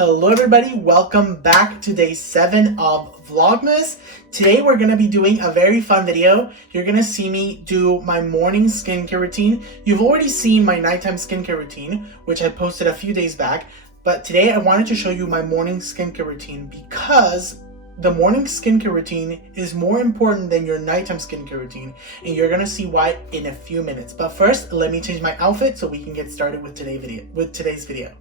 Hello everybody, welcome back to day 7 of Vlogmas. Today we're going to be doing a very fun video. You're going to see me do my morning skincare routine. You've already seen my nighttime skincare routine, which I posted a few days back. But today I wanted to show you my morning skincare routine because the morning skincare routine is more important than your nighttime skincare routine. And you're going to see why in a few minutes. But first, let me change my outfit so we can get started with today's video.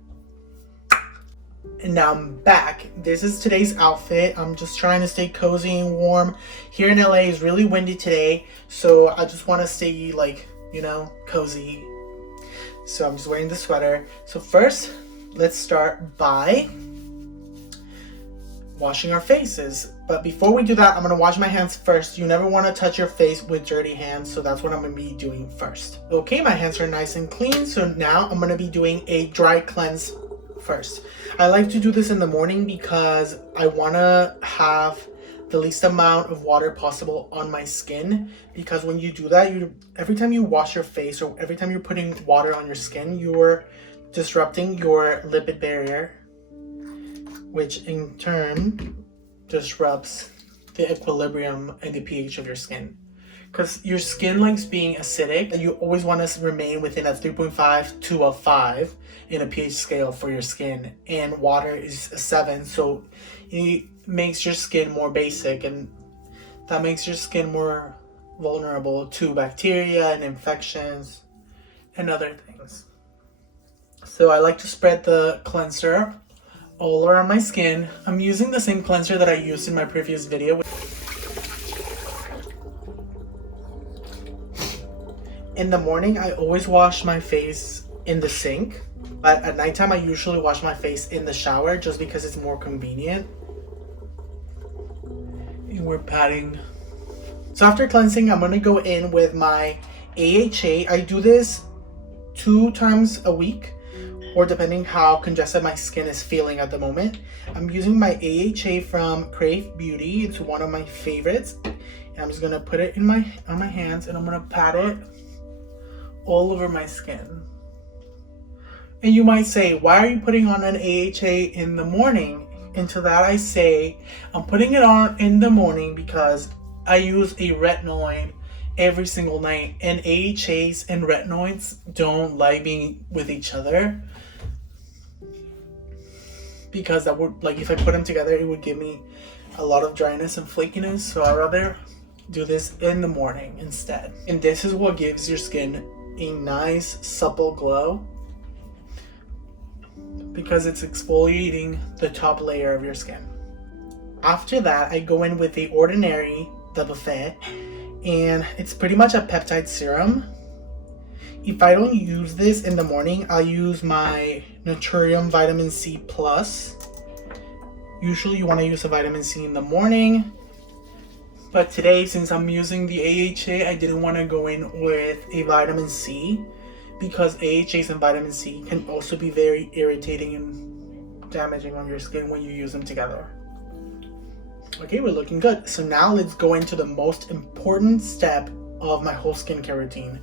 And now I'm back. This is today's outfit. I'm just trying to stay cozy and warm. Here in LA is really windy today, so I just want to stay cozy. So I'm just wearing the sweater. So first, let's start by washing our faces. But before we do that, I'm going to wash my hands first. You never want to touch your face with dirty hands, so that's what I'm going to be doing first. Okay, my hands are nice and clean, so now I'm going to be doing a dry cleanse first. I like to do this in the morning because I want to have the least amount of water possible on my skin, because when you do that, every time you wash your face or every time you're putting water on your skin, you're disrupting your lipid barrier, which in turn disrupts the equilibrium and the pH of your skin. Because your skin likes being acidic, and you always want to remain within a 3.5 to a 5 in a pH scale for your skin. And water is a 7, so it makes your skin more basic, and that makes your skin more vulnerable to bacteria and infections and other things. So I like to spread the cleanser all around my skin. I'm using the same cleanser that I used in my previous video. In the morning, I always wash my face in the sink, but at nighttime, I usually wash my face in the shower just because it's more convenient. And we're patting. So after cleansing, I'm going to go in with my AHA. I do this 2 times a week, or depending how congested my skin is feeling at the moment. I'm using my AHA from Krave Beauty. It's one of my favorites. And I'm just going to put it on my hands, and I'm going to pat it all over my skin. And you might say, why are you putting on an AHA in the morning? And to that I say, I'm putting it on in the morning because I use a retinoid every single night, and AHAs and retinoids don't like being with each other, because that would, if I put them together, it would give me a lot of dryness and flakiness. So I'd rather do this in the morning instead. And this is what gives your skin a nice supple glow, because it's exfoliating the top layer of your skin. After that, I go in with the Ordinary, the buffet, and it's pretty much a peptide serum. If I don't use this in the morning, I'll use my Naturium Vitamin C Plus. Usually you want to use a vitamin C in the morning, but today, since I'm using the AHA, I didn't want to go in with a vitamin C, because AHAs and vitamin C can also be very irritating and damaging on your skin when you use them together. Okay, we're looking good. So now let's go into the most important step of my whole skincare routine,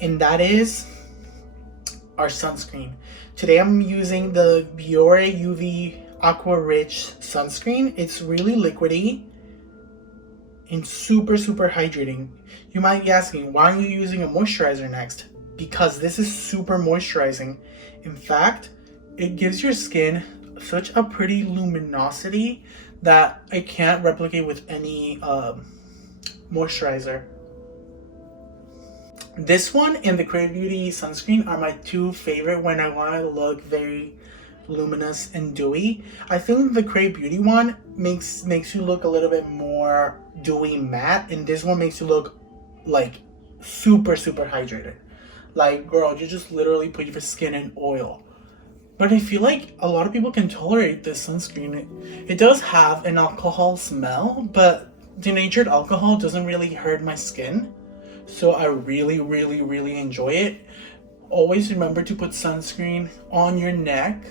and that is our sunscreen. Today I'm using the Biore UV Aqua Rich sunscreen. It's really liquidy and super hydrating. You might be asking, why are you using a moisturizer next? Because this is super moisturizing. In fact, it gives your skin such a pretty luminosity that I can't replicate with any moisturizer. This one and the Krave Beauty sunscreen are my 2 favorite when I want to look very luminous and dewy. I think the Krave Beauty one makes you look a little bit more dewy matte, and this one makes you look like super hydrated. Like, girl, you just literally put your skin in oil. But I feel like a lot of people can tolerate this sunscreen. It does have an alcohol smell, but denatured alcohol doesn't really hurt my skin, so I really enjoy it. Always remember to put sunscreen on your neck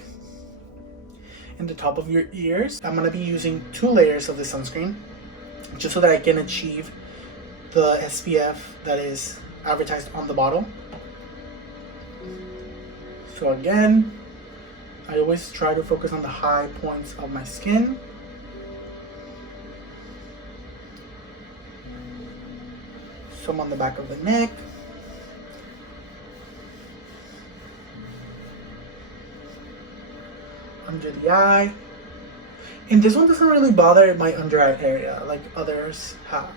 and the top of your ears. I'm going to be using 2 layers of the sunscreen just so that I can achieve the SPF that is advertised on the bottle. So again, I always try to focus on the high points of my skin. Some on the back of the neck. Under the eye. And this one doesn't really bother my under eye area like others have.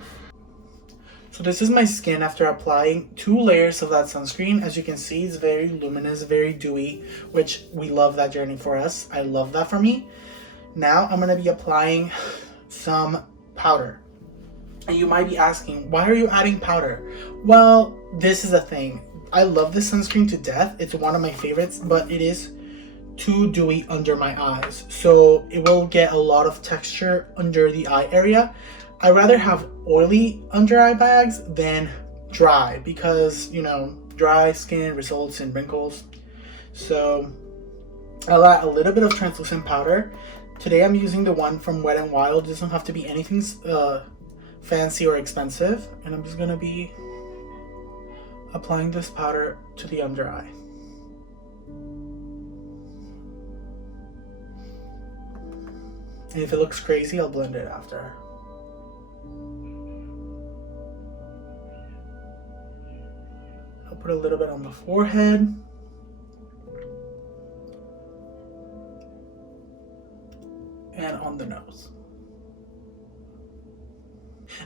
So this is my skin after applying 2 layers of that sunscreen. As you can see, it's very luminous, very dewy, which we love that journey for us. I love that for me. Now I'm going to be applying some powder. And you might be asking, why are you adding powder? Well, this is the thing. I love this sunscreen to death. It's one of my favorites, but it is too dewy under my eyes. So it will get a lot of texture under the eye area. I rather have oily under eye bags than dry because, you know, dry skin results in wrinkles. So I'll add a little bit of translucent powder. Today I'm using the one from Wet n Wild. It doesn't have to be anything fancy or expensive, and I'm just gonna be applying this powder to the under eye. And if it looks crazy, I'll blend it after. I'll put a little bit on the forehead. And on the nose.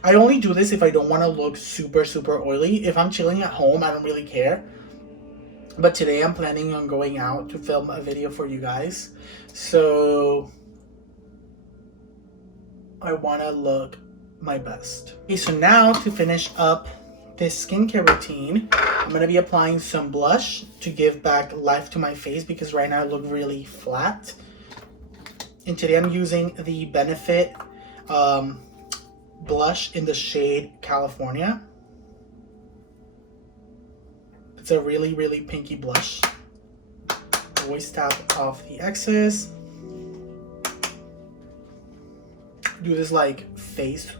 I only do this if I don't want to look super oily. If I'm chilling at home, I don't really care. But today I'm planning on going out to film a video for you guys. So I want to look my best. Okay, so now to finish up this skincare routine, I'm going to be applying some blush to give back life to my face because right now I look really flat. And today I'm using the Benefit blush in the shade California. It's a really pinky blush. Always tap off the excess. Do this like face.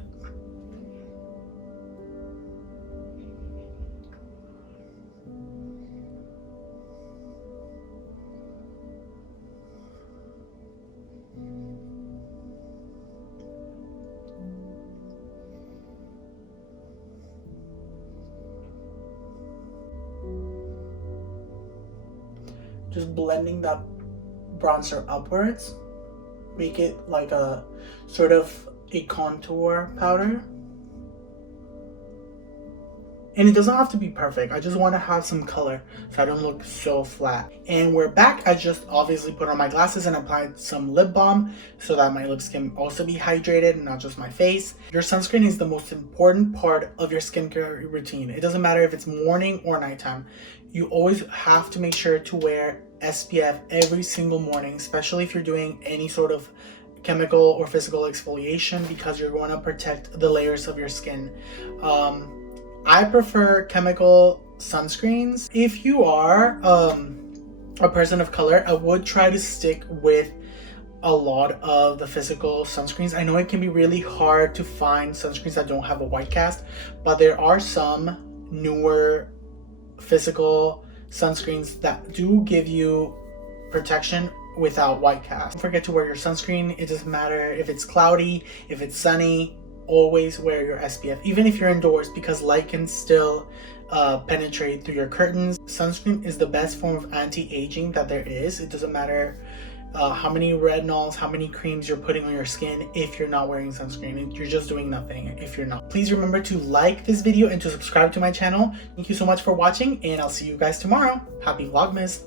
Just blending that bronzer upwards. Make it like a sort of a contour powder. And it doesn't have to be perfect. I just want to have some color so I don't look so flat. And we're back. I just obviously put on my glasses and applied some lip balm so that my lips can also be hydrated and not just my face. Your sunscreen is the most important part of your skincare routine. It doesn't matter if it's morning or nighttime. You always have to make sure to wear SPF every single morning, especially if you're doing any sort of chemical or physical exfoliation, because you're going to protect the layers of your skin. I prefer chemical sunscreens. If you are a person of color, I would try to stick with a lot of the physical sunscreens. I know it can be really hard to find sunscreens that don't have a white cast, but there are some newer physical sunscreens that do give you protection without white cast. Don't forget to wear your sunscreen. It doesn't matter if it's cloudy, if it's sunny, always wear your SPF, even if you're indoors, because light can still penetrate through your curtains. Sunscreen is the best form of anti-aging that there is. It doesn't matter how many retinols, how many creams you're putting on your skin if you're not wearing sunscreen. You're just doing nothing if you're not. Please remember to like this video and to subscribe to my channel. Thank you so much for watching, and I'll see you guys tomorrow. Happy Vlogmas!